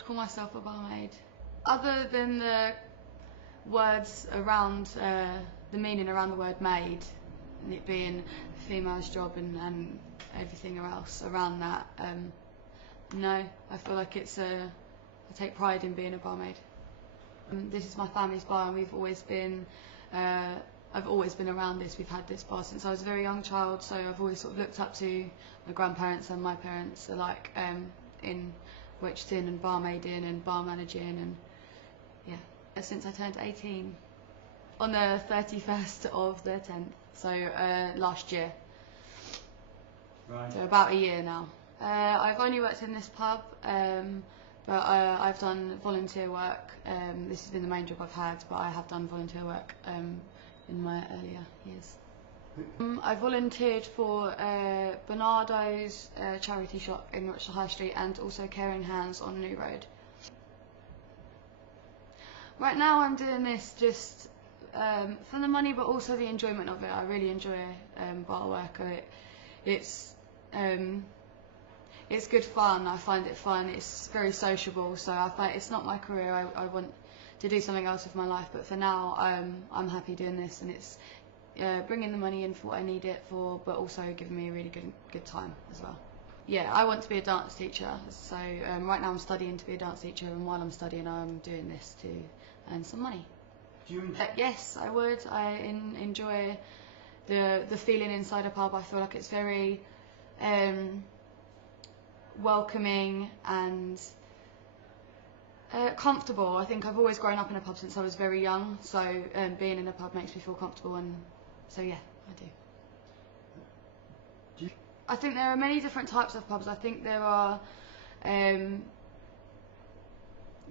would call myself a barmaid. Other than the words around, the meaning around the word maid, and it being a female's job and everything else around that, no, I feel like I take pride in being a barmaid. This is my family's bar, and we've always been, I've always been around this. We've had this bar since I was a very young child, so I've always sort of looked up to my grandparents and my parents alike in waitressing and barmaiding and bar managing, and yeah, since I turned 18 on the 31st of the 10th, so last year. Right. So about a year now. I've only worked in this pub, but I've done volunteer work. This has been the main job I've had, but I have done volunteer work in my earlier years. I volunteered for Bernardo's charity shop in Rochdale High Street, and also Caring Hands on New Road. Right now I'm doing this just for the money, but also the enjoyment of it. I really enjoy bar work. It's good fun. I find it fun. It's very sociable, so I find it's not my career. I want to do something else with my life, but for now I'm happy doing this, and it's bringing the money in for what I need it for, but also giving me a really good time as well. Yeah, I want to be a dance teacher, so right now I'm studying to be a dance teacher, and while I'm studying I'm doing this to earn some money. Do you enjoy yes, I would. I enjoy the feeling inside a pub. I feel like it's very welcoming and comfortable. I think I've always grown up in a pub since I was very young, so being in a pub makes me feel comfortable, and so yeah, I do. I think there are many different types of pubs. I think there are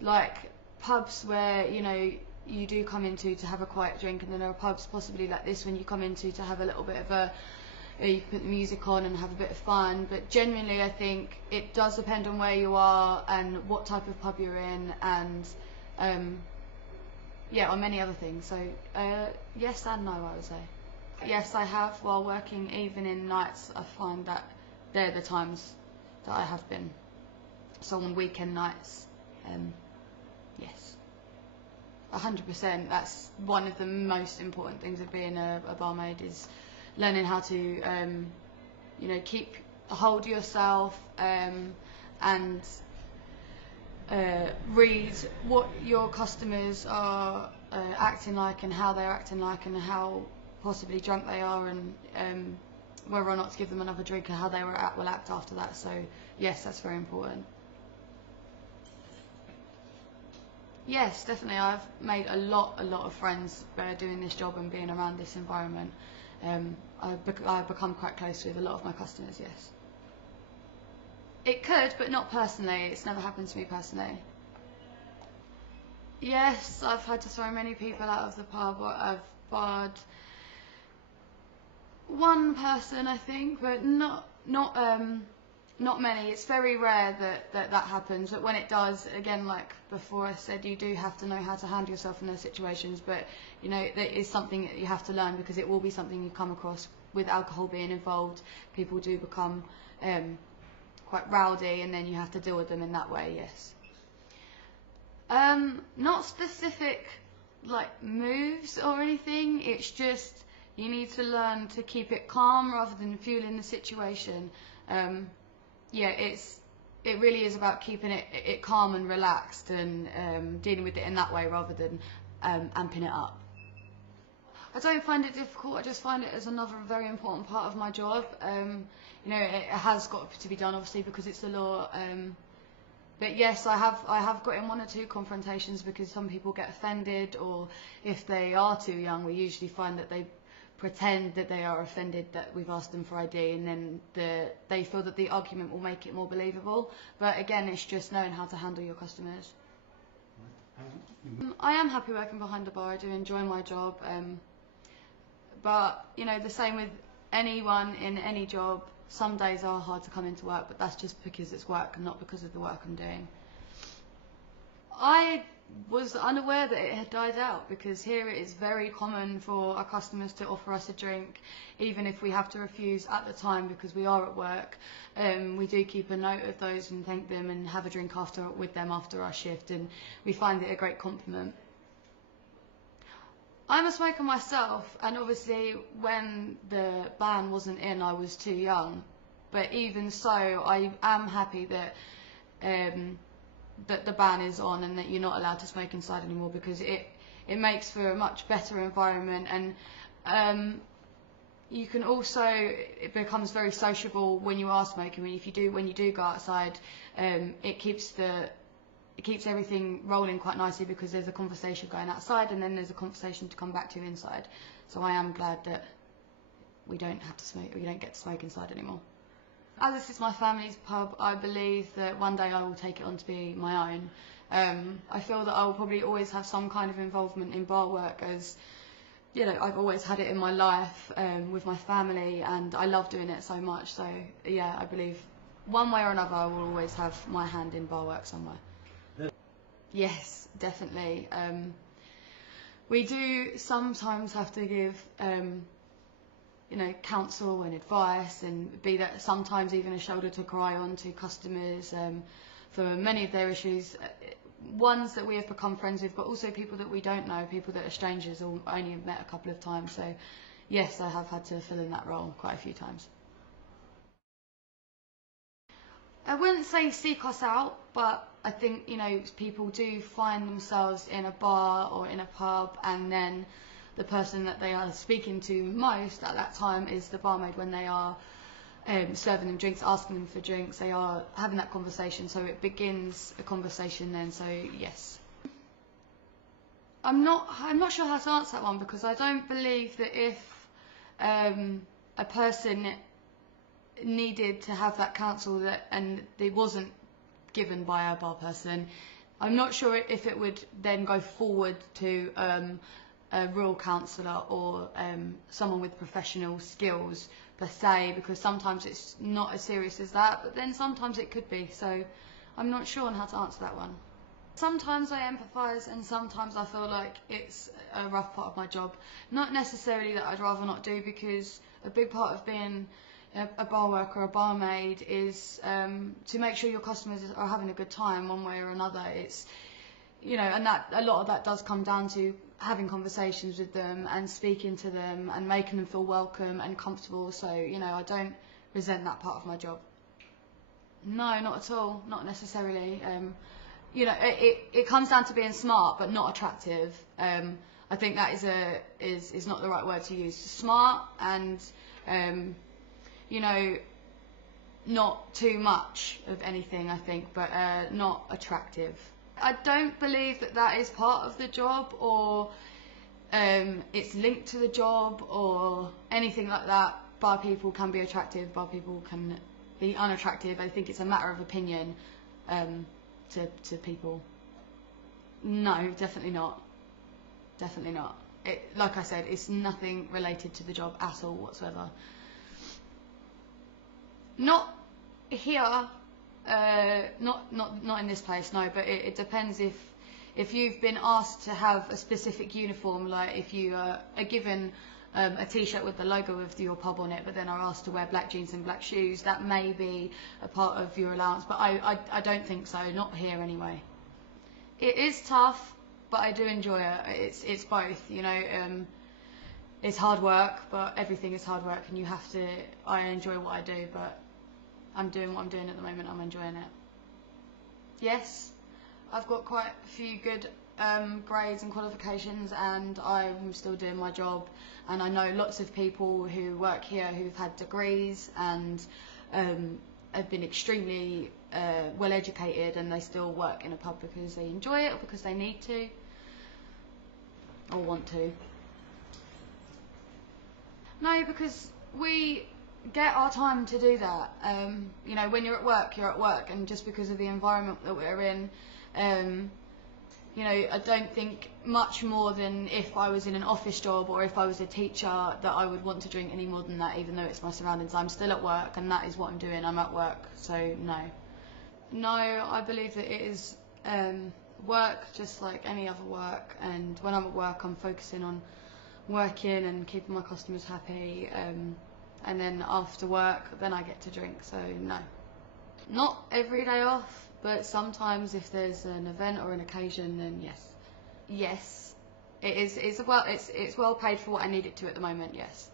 like pubs where, you know, you do come into to have a quiet drink, and then there are pubs possibly like this when you come into to have a little bit of you put the music on and have a bit of fun. But genuinely I think it does depend on where you are and what type of pub you're in, and yeah, on many other things. So yes and no, I would say. Yes, I have. While working evening nights, I find that they're the times that I have been. So on weekend nights, yes, 100%. That's one of the most important things of being a barmaid, is learning how to, you know, keep a hold of yourself and read what your customers are acting like, and how they're acting like, and how possibly drunk they are, and whether or not to give them another drink, and how they will act after that. So yes, that's very important. Yes, definitely. I've made a lot of friends doing this job and being around this environment. I've become quite close with a lot of my customers, yes. It could, but not personally. It's never happened to me personally. Yes, I've had to throw many people out of the pub. I've barred one person, I think, but not many. It's very rare that happens, but when it does, again, like before I said, you do have to know how to handle yourself in those situations. But you know, that is something that you have to learn, because it will be something you come across with alcohol being involved. People do become quite rowdy, and then you have to deal with them in that way. Yes. Not specific like moves or anything. It's just you need to learn to keep it calm rather than fueling the situation. Yeah, it really is about keeping it calm and relaxed, and dealing with it in that way rather than amping it up. I don't find it difficult. I just find it as another very important part of my job. You know, it has got to be done, obviously, because it's the law. But yes, I have got in 1 or 2 confrontations because some people get offended, or if they are too young, we usually find that they pretend that they are offended that we've asked them for ID, and then they feel that the argument will make it more believable. But again, it's just knowing how to handle your customers. I am happy working behind the bar. I do enjoy my job. But you know, the same with anyone in any job. Some days are hard to come into work, but that's just because it's work and not because of the work I'm doing. I was unaware that it had died out, because here it is very common for our customers to offer us a drink, even if we have to refuse at the time because we are at work. We do keep a note of those and thank them and have a drink with them after our shift, and we find it a great compliment. I'm a smoker myself, and obviously when the ban wasn't in I was too young, but even so I am happy that that the ban is on and that you're not allowed to smoke inside anymore, because it makes for a much better environment, and you can also, it becomes very sociable when you are smoking. When you do go outside, it keeps everything rolling quite nicely, because there's a conversation going outside and then there's a conversation to come back to inside. So I am glad that we don't have to smoke, we don't get to smoke inside anymore. As this is my family's pub, I believe that one day I will take it on to be my own. I feel that I will probably always have some kind of involvement in bar work, as you know, I've always had it in my life with my family, and I love doing it so much. So yeah, I believe one way or another I will always have my hand in bar work somewhere. Yes, definitely. We do sometimes have to give you know, counsel and advice, and be that sometimes even a shoulder to cry on to customers for many of their issues, ones that we have become friends with, but also people that we don't know, people that are strangers or only have met a couple of times. So yes, I have had to fill in that role quite a few times. I wouldn't say seek us out, but I think, you know, people do find themselves in a bar or in a pub, and then the person that they are speaking to most at that time is the barmaid. When they are serving them drinks, asking them for drinks, they are having that conversation, so it begins a conversation then. So yes. I'm not sure how to answer that one, because I don't believe that if a person needed to have that counsel and it wasn't given by a bar person, I'm not sure if it would then go forward to a real counsellor or someone with professional skills per se, because sometimes it's not as serious as that, but then sometimes it could be. So I'm not sure on how to answer that one. Sometimes I empathise, and sometimes I feel like it's a rough part of my job. Not necessarily that I'd rather not do, because a big part of being a bar worker or a barmaid is to make sure your customers are having a good time one way or another. It's, you know, and that a lot of that does come down to having conversations with them and speaking to them and making them feel welcome and comfortable. So, you know, I don't resent that part of my job. No, not at all, not necessarily. You know, it comes down to being smart but not attractive. I think that is not the right word to use. Smart and you know, not too much of anything, I think, but not attractive. I don't believe that is part of the job, or it's linked to the job or anything like that. Bar people can be attractive, bar people can be unattractive. I think it's a matter of opinion to people. No, definitely not. Definitely not. Like I said, it's nothing related to the job at all whatsoever. Not here, not in this place, no. But it depends if you've been asked to have a specific uniform, like if you are given a t-shirt with the logo of your pub on it, but then are asked to wear black jeans and black shoes. That may be a part of your allowance, but I don't think so. Not here anyway. It is tough, but I do enjoy it. It's both, you know. It's hard work, but everything is hard work, and you have to. I enjoy what I do, but I'm doing what I'm doing at the moment. I'm enjoying it. Yes, I've got quite a few good grades and qualifications, and I'm still doing my job. And I know lots of people who work here who've had degrees and have been extremely well educated, and they still work in a pub because they enjoy it or because they need to or want to. No, because we get our time to do that. You know, when you're at work, and just because of the environment that we're in, you know, I don't think much more than if I was in an office job or if I was a teacher that I would want to drink any more than that, even though it's my surroundings. I'm still at work, and that is what I'm doing. I'm at work, so no. No, I believe that it is Work just like any other work, and when I'm at work I'm focusing on working and keeping my customers happy, and then after work then I get to drink. So no, not every day off, but sometimes if there's an event or an occasion, then yes, it is. It's well paid for what I need it to at the moment. Yes.